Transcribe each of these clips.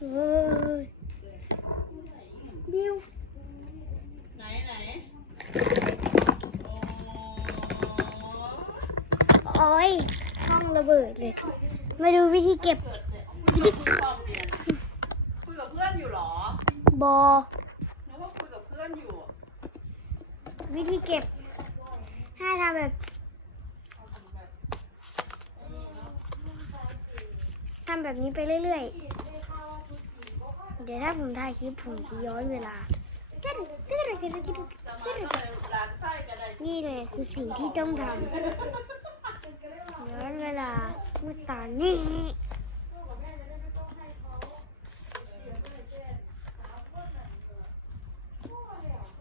เฮ้ยบิวไหนไหนโอ้โอ้ยห้องระเบิดเลย มาดูวิธีเก็บเกิดเนี่ยคุยกับเพื่อนคุยกับเพื่อนอยู่เหรอบอนึกว่าคุยกับเพื่อนอยู่ วิธีเก็บให้ทำแบบทำแบบนี้ไปเรื่อยๆเดี๋ยวถ้าผมถ่ายคลิปผมจะย้อนเวลาจะมาก็เลยร้านไส้กันเลยนี่เลยคือสิ่งที่ต้องทำย้อนเวลาเมื่อตอนนี้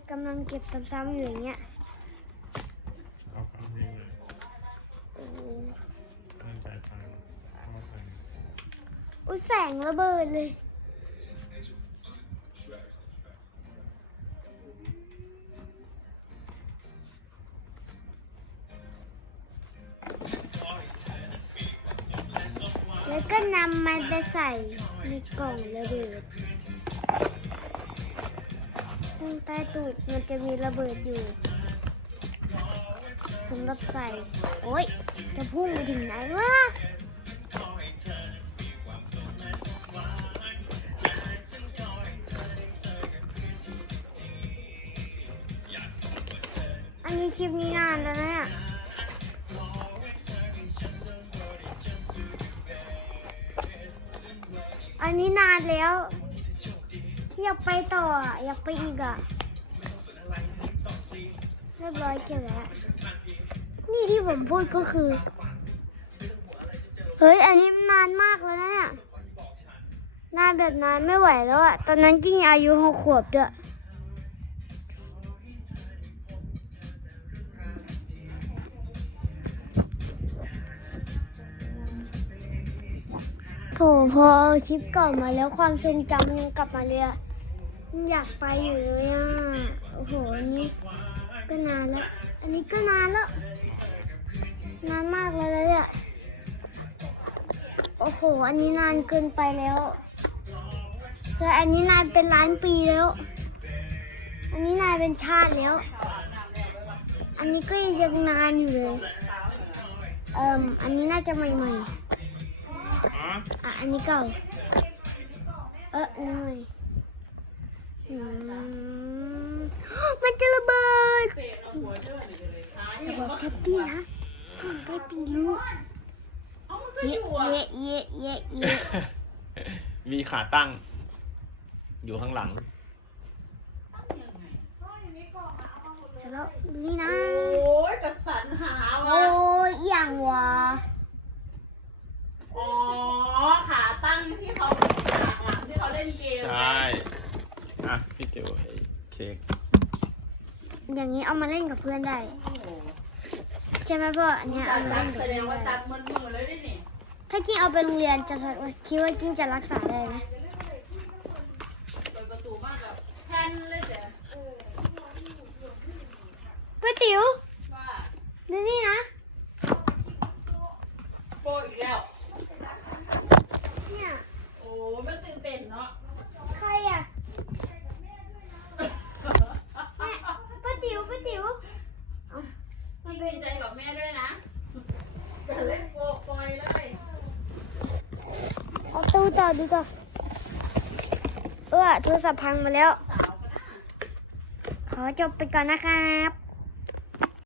กำลังเก็บซ้ำๆอยู่อย่างเงี้ยเอาฟังเพลงหน่อยโอ้ตั้งใจฟังเข้าฟังอุ๊ยแสงระเบิดเลย ก็นำมันไปใส่ในกล่องระเบิดตรงใต้ตูดมันจะมีระเบิดอยู่สำหรับใส่ โอ๊ยจะพุ่งไปถึงไหนวะอันนี้คลิปนี้นานแล้วนะเนี่ย อันนี้นานแล้ว อยากไปต่ออยากไปอีกอะเรียบร้อยเก็บแล้ว นี่ที่ผมพูดก็คือ เฮ้ย อันนี้นานมากแล้วนะเนี่ยนานแบบนานไม่ไหวแล้วอะ ตอนนั้นกิ้งอายุหกขวบด้วย โถพอคลิปก่อนมาแล้วความทรงจำยังกลับมาเลยอะยังอยากไปอยู่เลยอะ โอ้โหอันนี้ก็นานแล้ว อันนี้ก็นานแล้ว นานมากแล้วเนี่ย โอ้โห อันนี้นานเกินไปแล้วแต่อันนี้นานเป็นล้านปีแล้ว อันนี้นานเป็นชาติแล้ว อันนี้ก็ยังนานอยู่เลย เอ่มอันนี้น่าจะใหม่ๆ อ๋ออะอันนี้เก่า เอออันนี้ใหม่อืมมันจะระเบิดเปลี่ยนเอาหัวเดินเลยหาออย่ายู่บอกแคปปี้นะผมได้ปีรู้เอามันก็เยอยู่อะะเยะเยะเยะมีขาตั้ง อยู่ข้างหลังเสร็จแล้วดูนี่นะ โอ้ยกระสันหา โอ้ วะ ยอหย่างวะ อ๋อ ขาตั้ งที่เขาฉากหลังที่เขาเล่นเกมใช่อะพี่เกียวไอ้เค้กอย่างนี้เอามาเล่นกับเพื่อนได้ โอ้โหใช่ไหมพ่ออันเนี้ยจัเอาดมาจัเล่ดนกับแสเพื่ดองนว่าได้จัดมันมือเลยดินี่ถ้ากิ้งเอาไปโรงเรียนจะคิดว่ากิ้งจะรักษาได้ไหมเปิดประตูมากแบบแทนเลยเจ้ะป้าติ๋วว่าดูนี่นะ โปรอีกแล้ว เนี่ย โอ้มันตื่นเต้นเนาะ ใครอะแม่ป้าติ๋วป้าติ๋ว พี่ ดีใจกับแม่ด้วยนะจะเล่นโปรปล่อยเลยเอาตู้ต่อดูต่าเออโทรศัพท์พังมาแล้ว ขอจบไปก่อนนะครับ